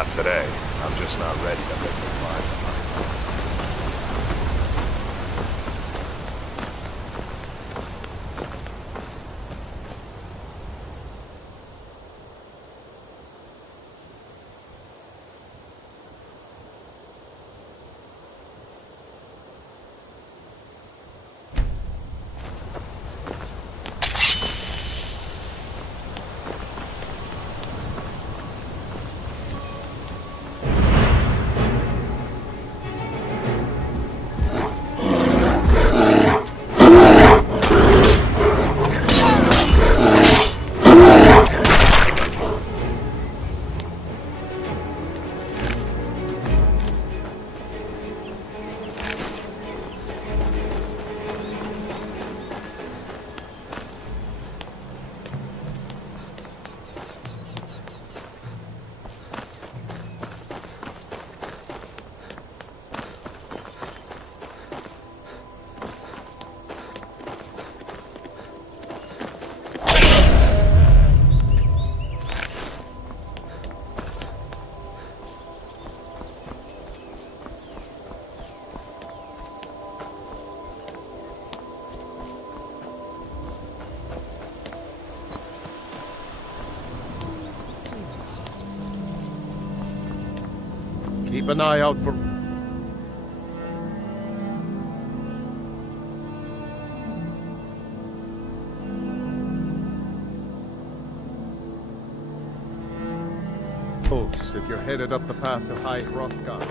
Not today. I'm just not ready to make the climb. Keep an eye out for... folks if you're headed up the path to High Hrothgar.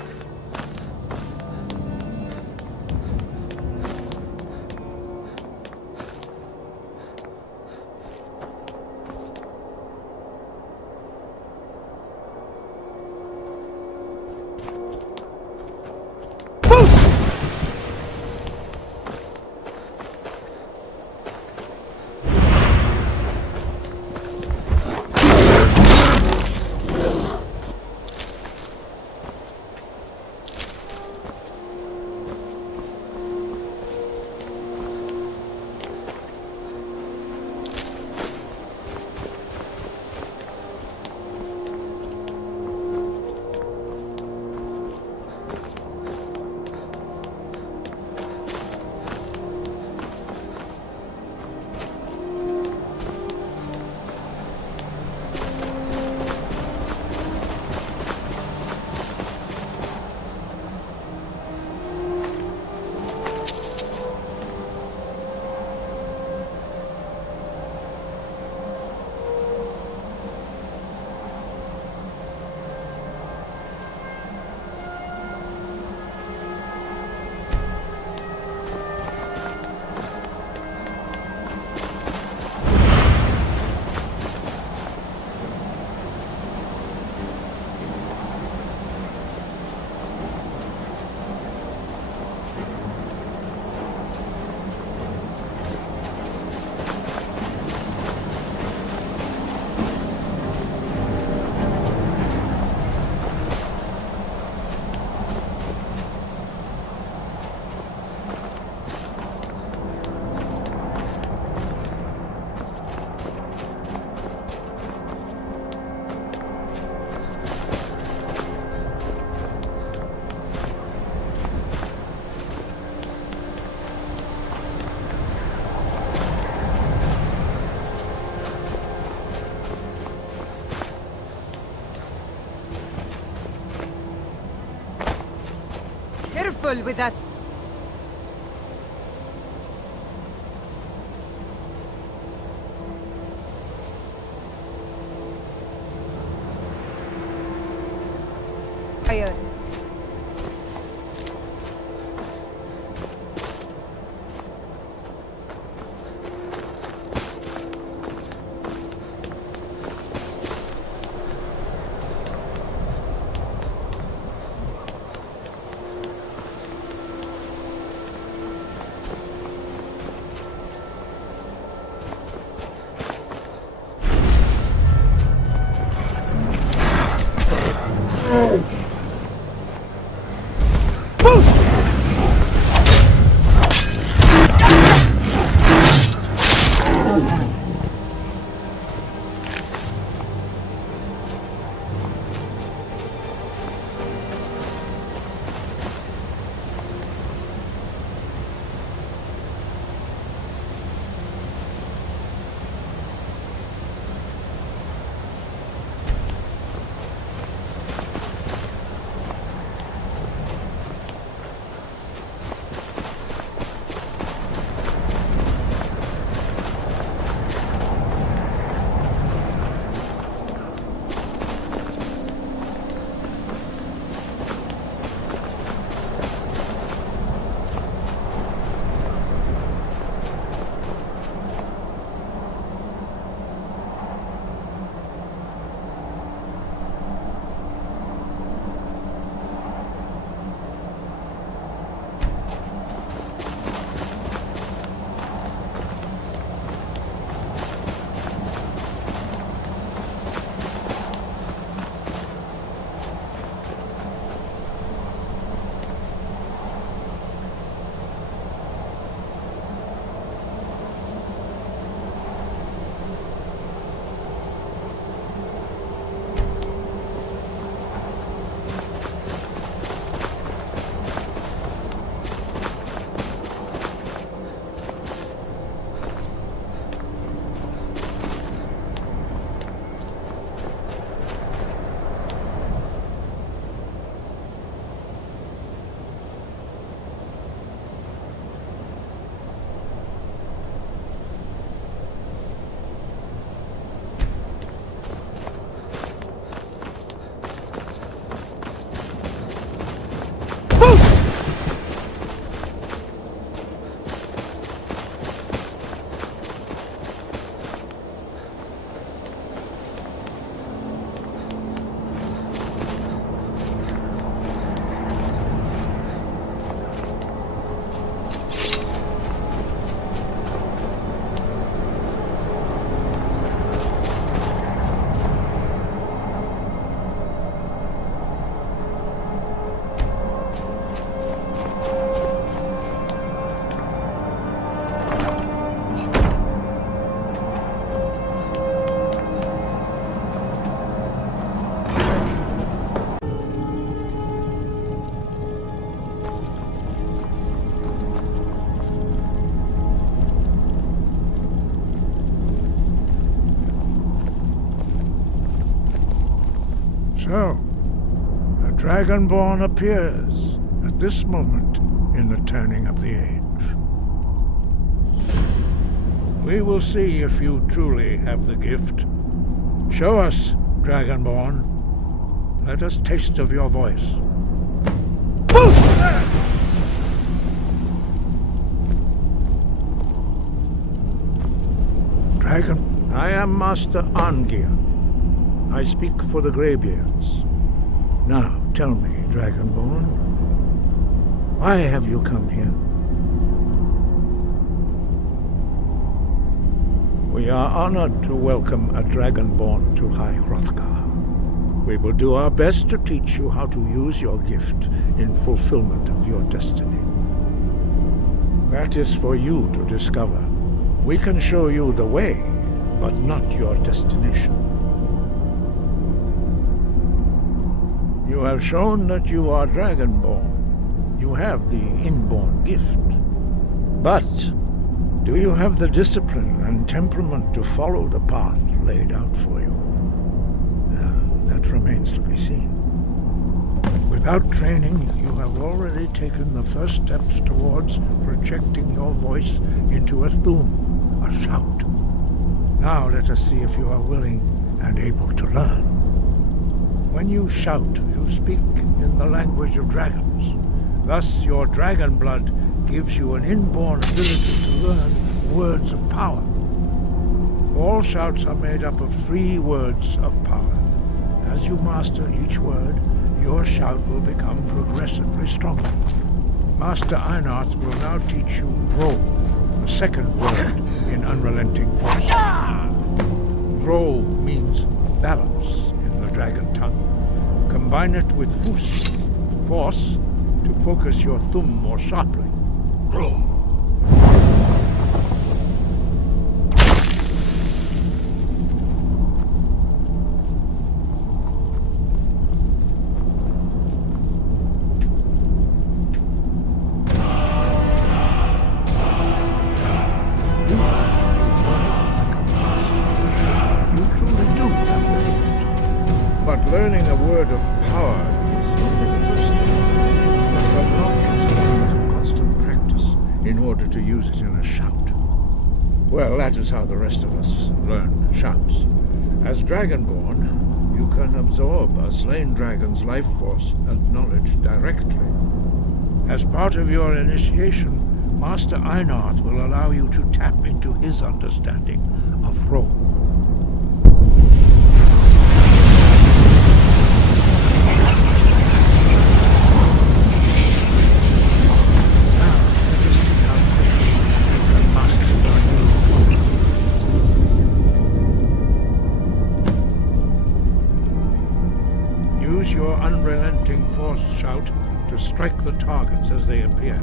Careful with that. Fire. So, a dragonborn appears at this moment in the turning of the age. We will see if you truly have the gift. Show us, dragonborn. Let us taste of your voice. Dragon, I am Master Arngeir. I speak for the Greybeards. Now, tell me, Dragonborn, why have you come here? We are honored to welcome a Dragonborn to High Hrothgar. We will do our best to teach you how to use your gift in fulfillment of your destiny. That is for you to discover. We can show you the way, but not your destination. You have shown that you are Dragonborn. You have the inborn gift. But do you have the discipline and temperament to follow the path laid out for you? That remains to be seen. Without training, you have already taken the first steps towards projecting your voice into a thum, a shout. Now let us see if you are willing and able to learn. When you shout, you speak in the language of dragons. Thus, your dragon blood gives you an inborn ability to learn words of power. All shouts are made up of 3 words of power. As you master each word, your shout will become progressively stronger. Master Einarth will now teach you Roll, the second word in Unrelenting Force. Roll means balance in the dragon tongue. Combine it with Fus, force, to focus your thumb more sharply. Roll. Learning a word of power is only the first step. You must have long years of constant practice in order to use it in a shout. Well, that is how the rest of us learn shouts. As Dragonborn, you can absorb a slain dragon's life force and knowledge directly. As part of your initiation, Master Einarth will allow you to tap into his understanding of Roll. Use your unrelenting force shout to strike the targets as they appear.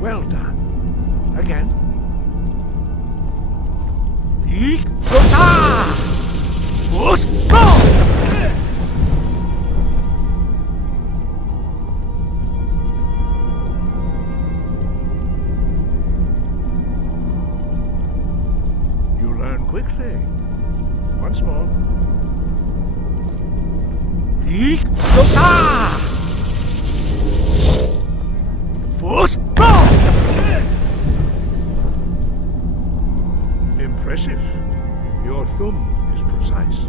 Well done. Again. You learn quickly. Once more. Impressive. Your thumb is precise.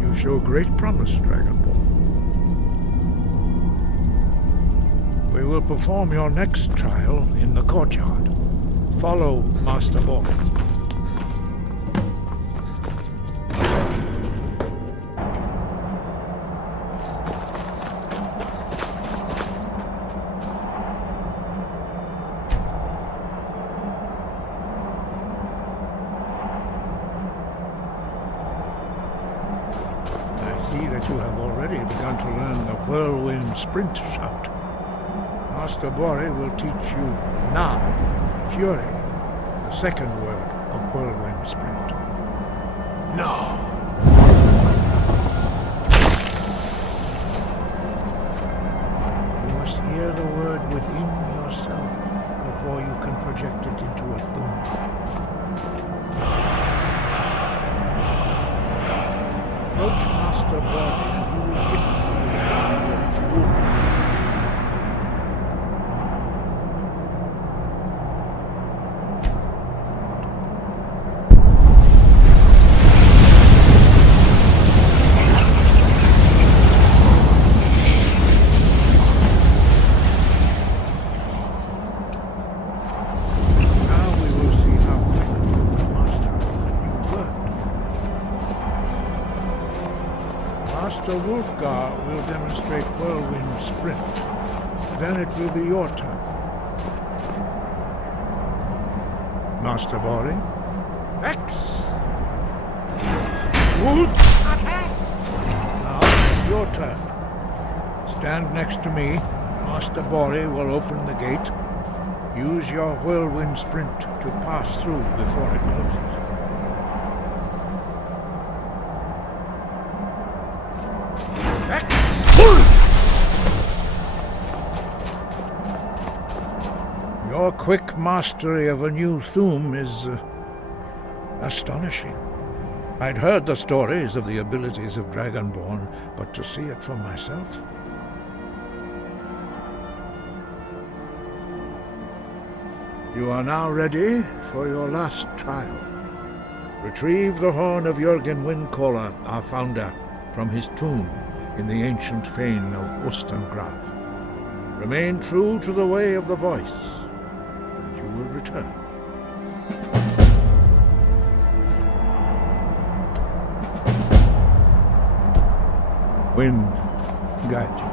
You show great promise, Dragonborn. We will perform your next trial in the courtyard. Follow Master Borg. I see that you have already begun to learn the whirlwind sprint shout. Master Bori will teach you Na, Fury, the second word of whirlwind sprint. No. Master Body, and he will gift you his knowledge of wood. Now we will see how quick the Master of the new word. Master Wolfgar will demonstrate whirlwind sprint. Then it will be your turn. Master Body. X. Wolf. Now it's your turn. Stand next to me. Master Body will open the gate. Use your whirlwind sprint to pass through before it closes. Your quick mastery of a new Thum is astonishing. I'd heard the stories of the abilities of Dragonborn, but to see it for myself... You are now ready for your last trial. Retrieve the horn of Jürgen Windcaller, our founder, from his tomb in the ancient fane of Ustengrav. Remain true to the way of the voice, and you will return. Wind guide you.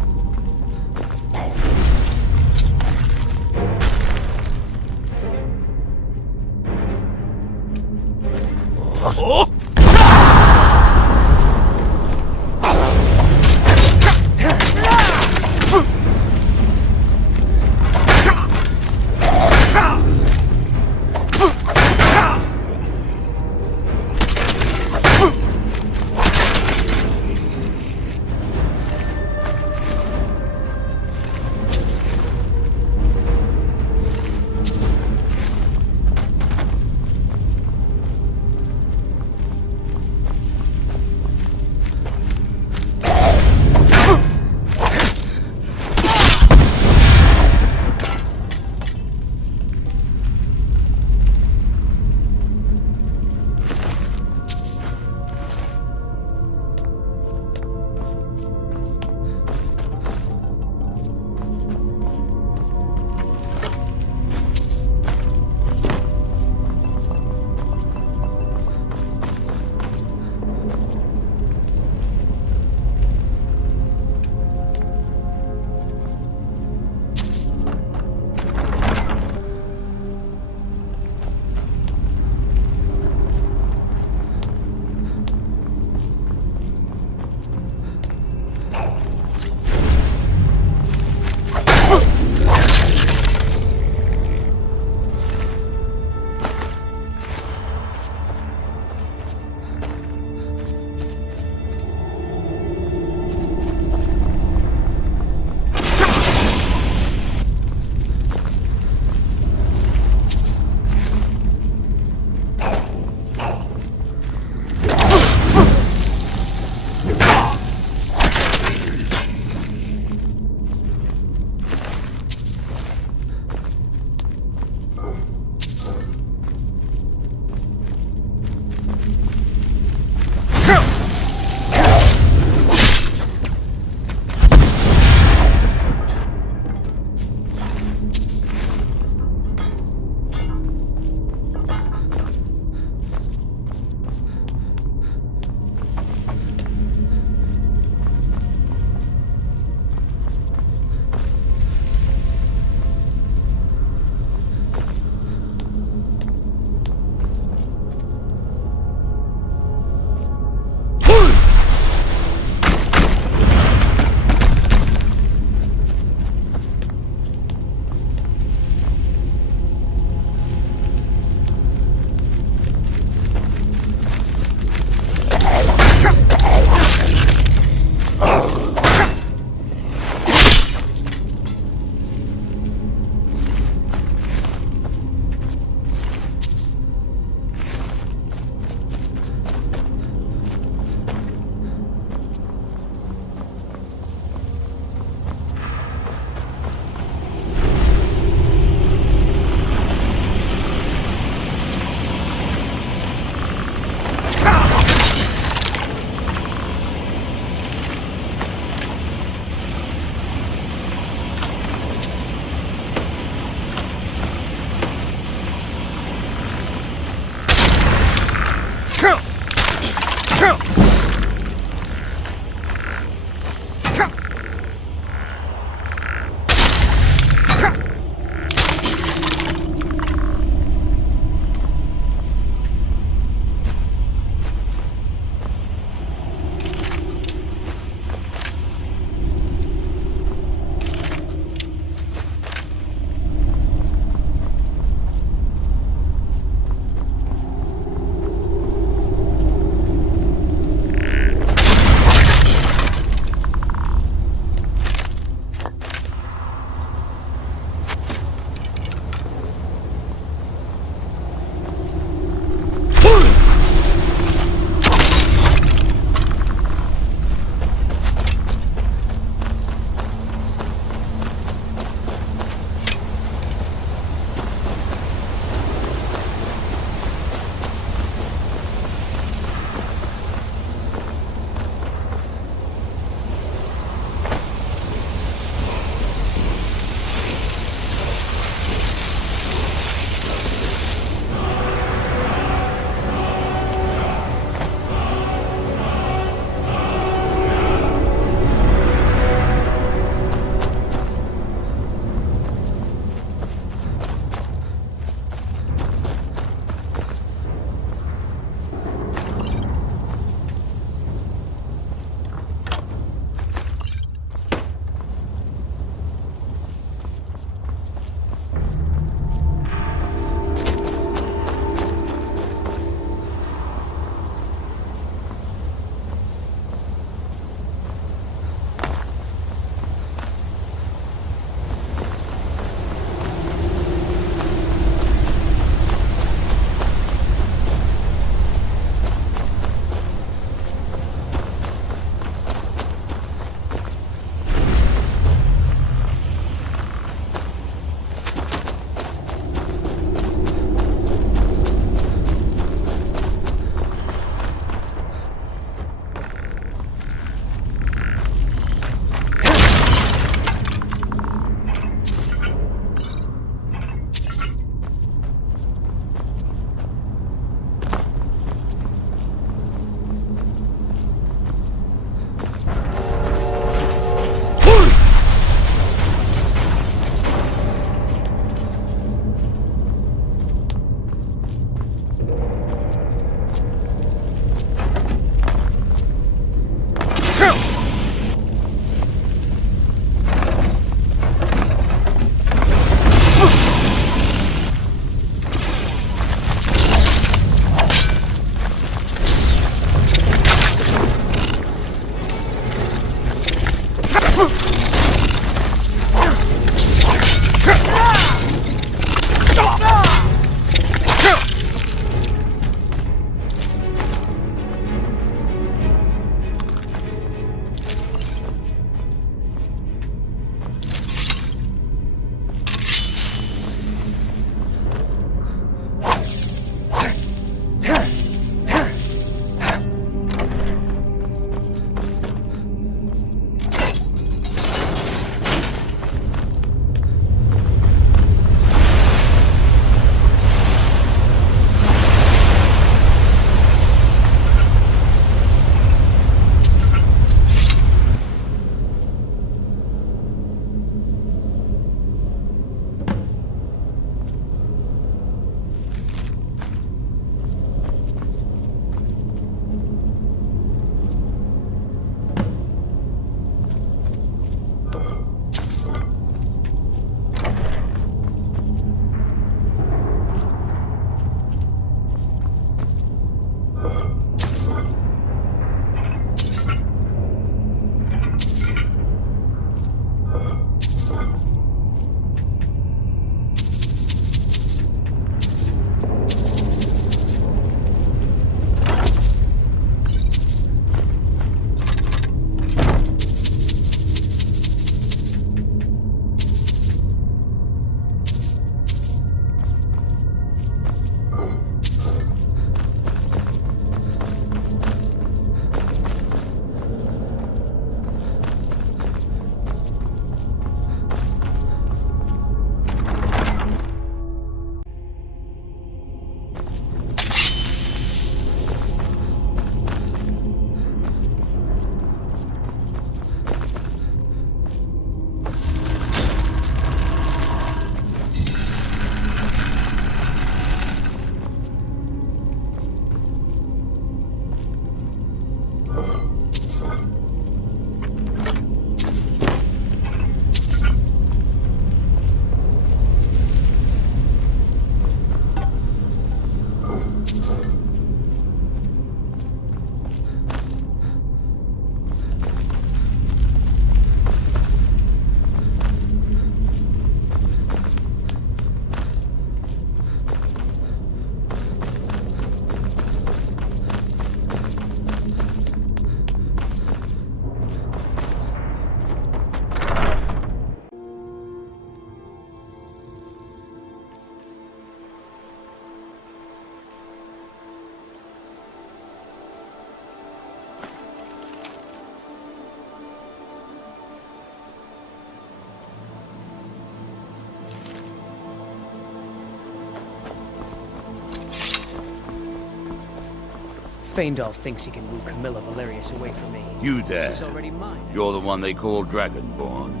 Feindal thinks he can woo Camilla Valerius away from me. You there. She's already mine. You're the one they call Dragonborn.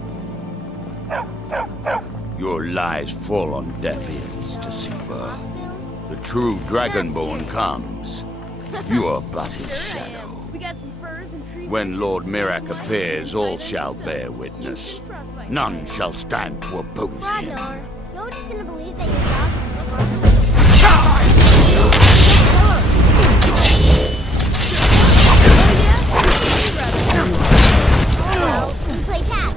Your lies fall on deaf ears, Deceiver. The true Dragonborn comes. You are but his shadow. We got some furs and trees. When Lord Mirak appears, all shall bear witness. None shall stand to oppose him. Ragnar, nobody's gonna believe that your dog is a frostbite. We play tag.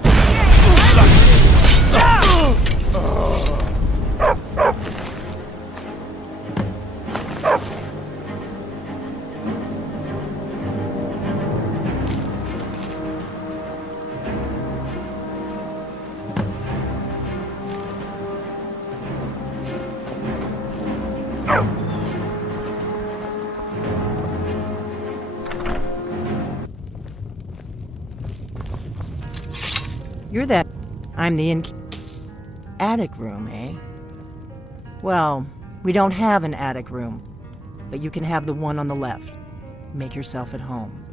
You're that... I'm the attic room, eh? Well, we don't have an attic room, but you can have the one on the left. Make yourself at home.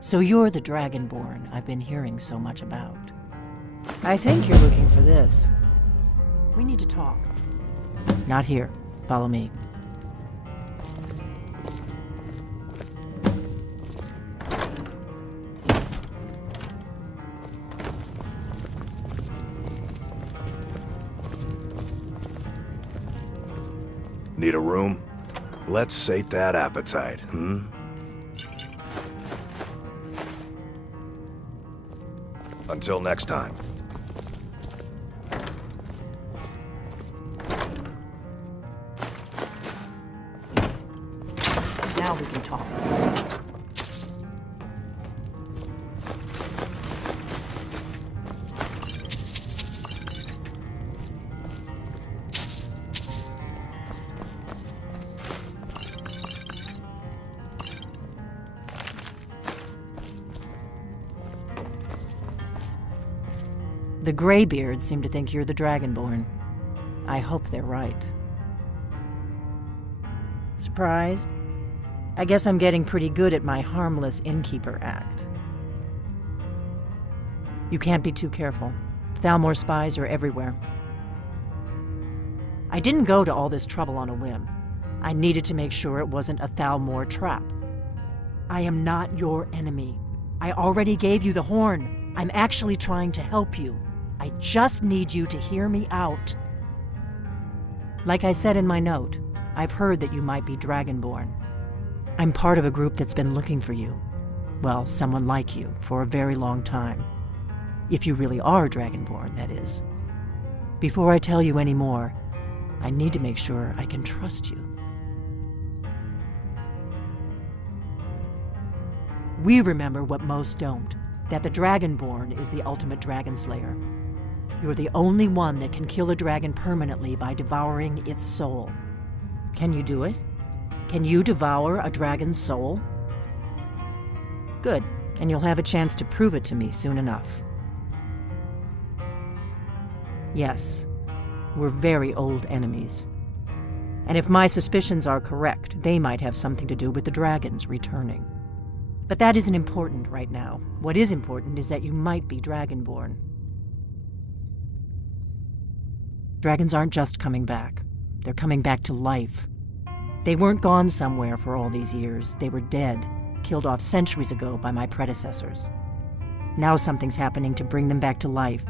So you're the Dragonborn I've been hearing so much about. I think you're looking for this. We need to talk. Not here. Follow me. Need a room? Let's sate that appetite, Until next time. Now we can talk. The Greybeards seem to think you're the Dragonborn. I hope they're right. Surprised? I guess I'm getting pretty good at my harmless innkeeper act. You can't be too careful. Thalmor spies are everywhere. I didn't go to all this trouble on a whim. I needed to make sure it wasn't a Thalmor trap. I am not your enemy. I already gave you the horn. I'm actually trying to help you. I just need you to hear me out. Like I said in my note, I've heard that you might be Dragonborn. I'm part of a group that's been looking for you. Well, someone like you, for a very long time. If you really are Dragonborn, that is. Before I tell you any more, I need to make sure I can trust you. We remember what most don't, that the Dragonborn is the ultimate dragon slayer. You're the only one that can kill a dragon permanently by devouring its soul. Can you do it? Can you devour a dragon's soul? Good, and you'll have a chance to prove it to me soon enough. Yes, we're very old enemies. And if my suspicions are correct, they might have something to do with the dragons returning. But that isn't important right now. What is important is that you might be Dragonborn. Dragons aren't just coming back. They're coming back to life. They weren't gone somewhere for all these years. They were dead, killed off centuries ago by my predecessors. Now something's happening to bring them back to life,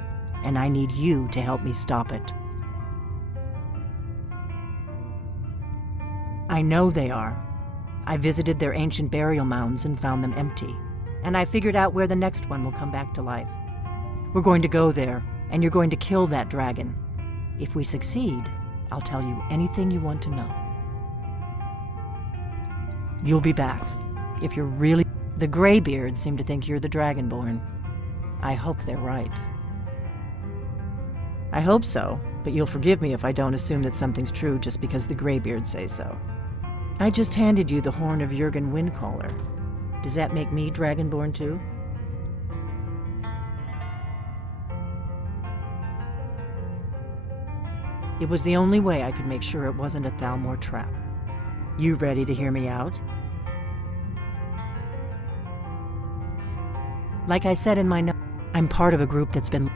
and I need you to help me stop it. I know they are. I visited their ancient burial mounds and found them empty, and I figured out where the next one will come back to life. We're going to go there, and you're going to kill that dragon. If we succeed, I'll tell you anything you want to know. You'll be back. If you're really... The Greybeards seem to think you're the Dragonborn. I hope they're right. I hope so, but you'll forgive me if I don't assume that something's true just because the Greybeards say so. I just handed you the horn of Jurgen Windcaller. Does that make me Dragonborn too? It was the only way I could make sure it wasn't a Thalmor trap. You ready to hear me out? Like I said in my note, I'm part of a group that's been...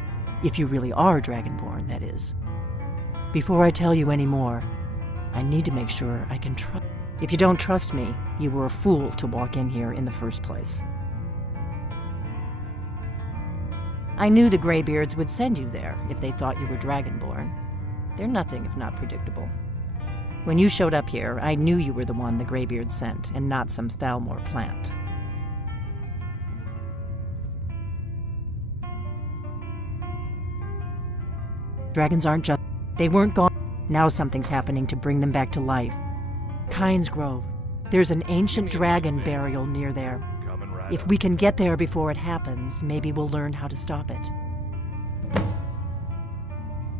If you really are dragonborn, that is. Before I tell you any more, I need to make sure I can trust... If you don't trust me, you were a fool to walk in here in the first place. I knew the Greybeards would send you there if they thought you were dragonborn. They're nothing if not predictable. When you showed up here, I knew you were the one the Greybeards sent, and not some Thalmor plant. Dragons aren't just... They weren't gone. Now something's happening to bring them back to life. Kynes Grove. There's an ancient dragon burial near there. If we can get there before it happens, maybe we'll learn how to stop it.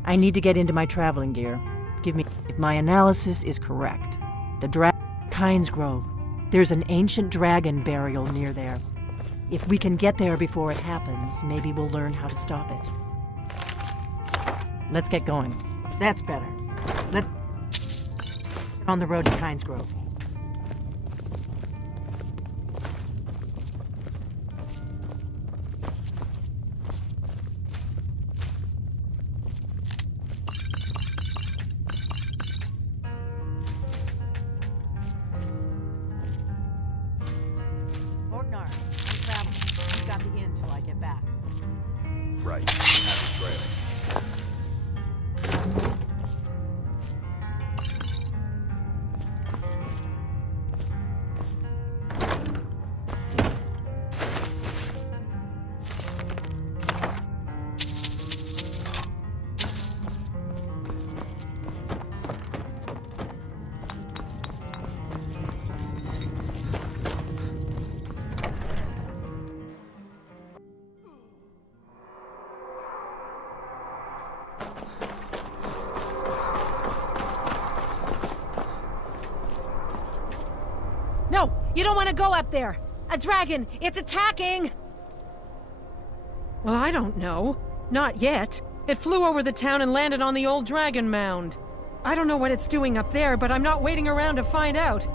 I need to get into my traveling gear. Give me... If my analysis is correct, the Kynes Grove. There's an ancient dragon burial near there. If we can get there before it happens, maybe we'll learn how to stop it. Let's get going. That's better. Let's... On the road to Kynes Grove. Orgnar, I'm traveling. You've got the inn till I get back. Right. Have the trail. No, you don't want to go up there. A dragon, it's attacking! Well, I don't know. Not yet. It flew over the town and landed on the old dragon mound. I don't know what it's doing up there, but I'm not waiting around to find out.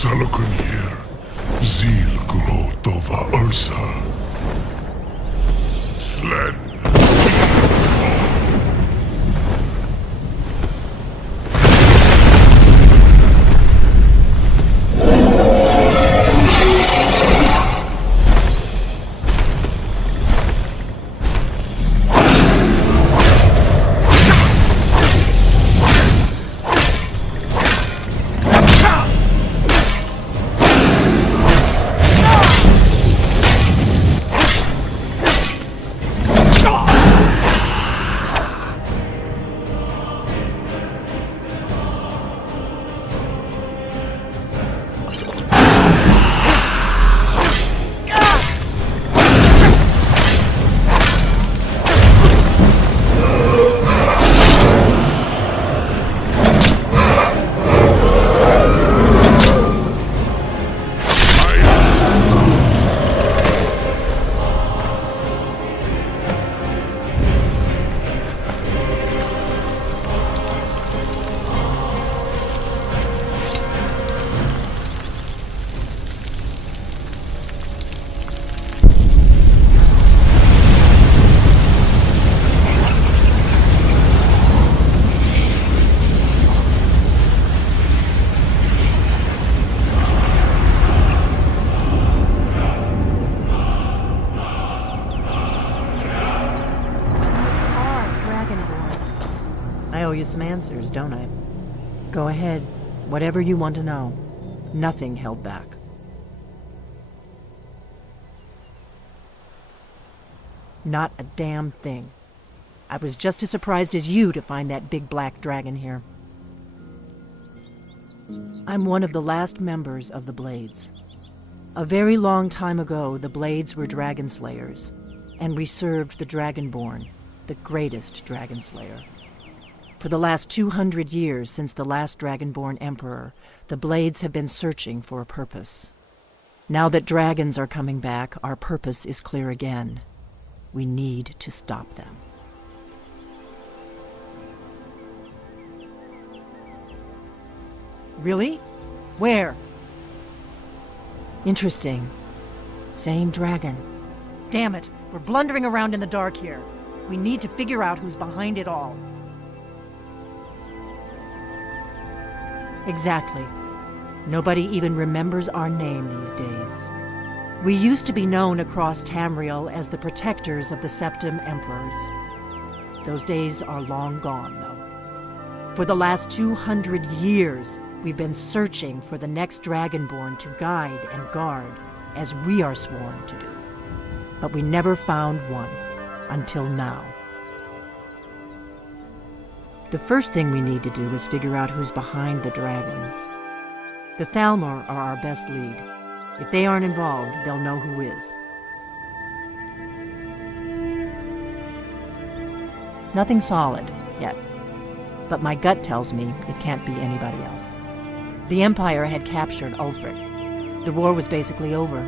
Salokunir, Zil Glotova Ursa. Sled. some answers, don't I? Go ahead. Whatever you want to know. Nothing held back. Not a damn thing. I was just as surprised as you to find that big black dragon here. I'm one of the last members of the Blades. A very long time ago, the Blades were dragon slayers, and we served the dragonborn, the greatest dragon slayer. For the last 200 years since the last dragonborn emperor, the Blades have been searching for a purpose. Now that dragons are coming back, our purpose is clear again. We need to stop them. Really? Where? Interesting. Same dragon. Damn it, we're blundering around in the dark here. We need to figure out who's behind it all. Exactly. Nobody even remembers our name these days. We used to be known across Tamriel as the protectors of the Septim Emperors. Those days are long gone, though. For the last 200 years, we've been searching for the next Dragonborn to guide and guard, as we are sworn to do. But we never found one, until now. The first thing we need to do is figure out who's behind the dragons. The Thalmor are our best lead. If they aren't involved, they'll know who is. Nothing solid, yet. But my gut tells me it can't be anybody else. The Empire had captured Ulfric. The war was basically over.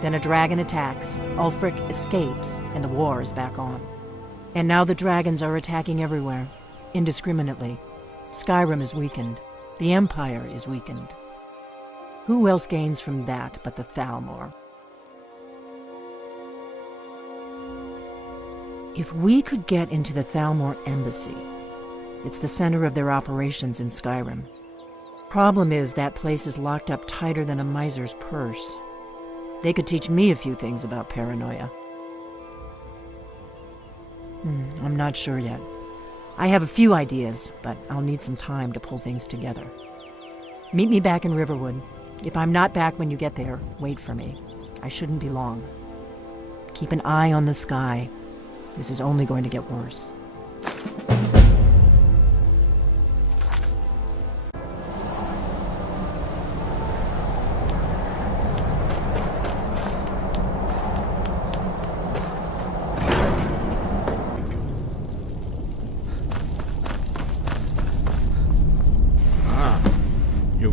Then a dragon attacks, Ulfric escapes, and the war is back on. And now the dragons are attacking everywhere, indiscriminately. Skyrim is weakened. The Empire is weakened. Who else gains from that but the Thalmor? If we could get into the Thalmor embassy, it's the center of their operations in Skyrim. Problem is, that place is locked up tighter than a miser's purse. They could teach me a few things about paranoia. I'm not sure yet. I have a few ideas, but I'll need some time to pull things together. Meet me back in Riverwood. If I'm not back when you get there, wait for me. I shouldn't be long. Keep an eye on the sky. This is only going to get worse.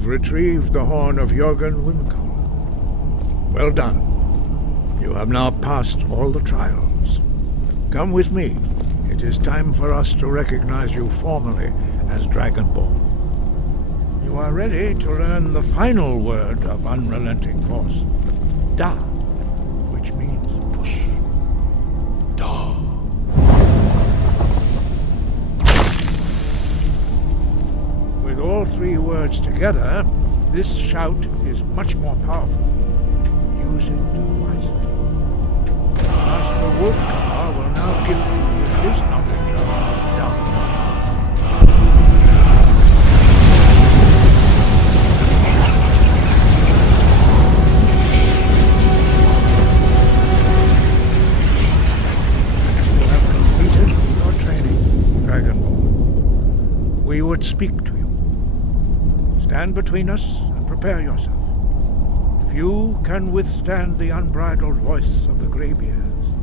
Retrieved the horn of Jörgen Wimkel. Well done. You have now passed all the trials. Come with me. It is time for us to recognize you formally as Dragonborn. You are ready to learn the final word of unrelenting force. Da, which means push. Da. With all three words together, this shout is much more powerful. Use it wisely. Master Wolfgar will now give you his knowledge of Da. You have completed your training, Dragonborn. We would speak to you. Stand between us and prepare yourself. Few can withstand the unbridled voice of the graybeards,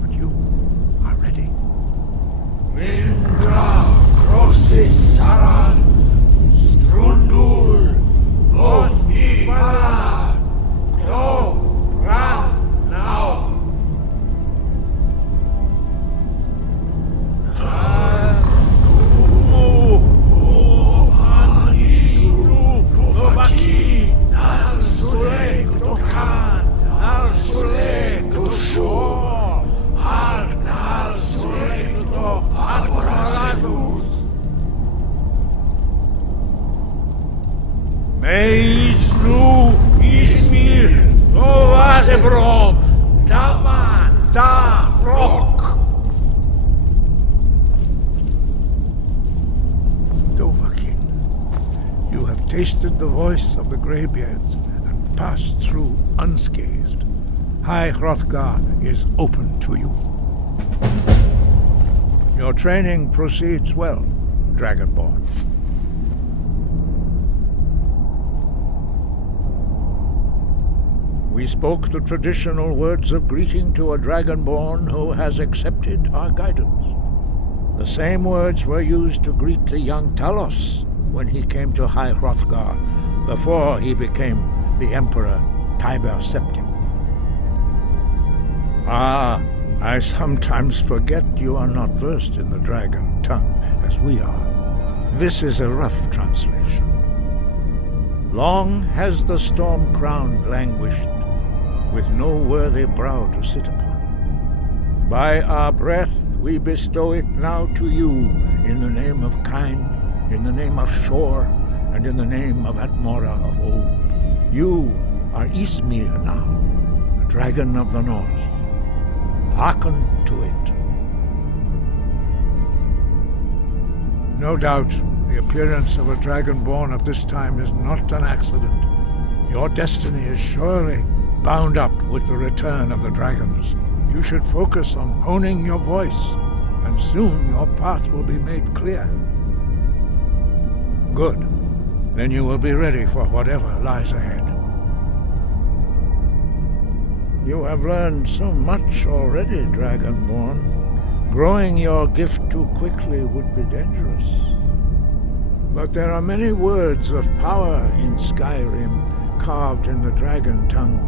but you are ready. Mindra crossis saran, strundul, othni vala, do, ra, now. tasted the voice of the Greybeards and passed through unscathed. High Hrothgar is open to you. Your training proceeds well, Dragonborn. We spoke the traditional words of greeting to a Dragonborn who has accepted our guidance. The same words were used to greet the young Talos when he came to High Hrothgar before he became the Emperor Tiber Septim. Ah, I sometimes forget you are not versed in the dragon tongue as we are. This is a rough translation. Long has the storm crown languished, with no worthy brow to sit upon. By our breath we bestow it now to you, in the name of Kyne, in the name of Shore, and in the name of Atmora of old. You are Ysmir now, the dragon of the north. Hearken to it. No doubt, the appearance of a dragonborn of this time is not an accident. Your destiny is surely bound up with the return of the dragons. You should focus on honing your voice, and soon your path will be made clear. Good. Then you will be ready for whatever lies ahead. You have learned so much already, Dragonborn. Growing your gift too quickly would be dangerous. But there are many words of power in Skyrim, carved in the dragon tongue.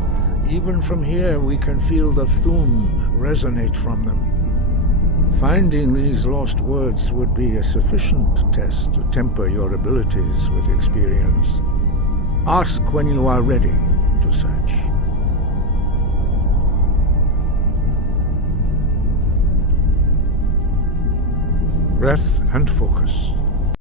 Even from here we can feel the Thum resonate from them. Finding these lost words would be a sufficient test to temper your abilities with experience. Ask when you are ready to search. Breath and focus.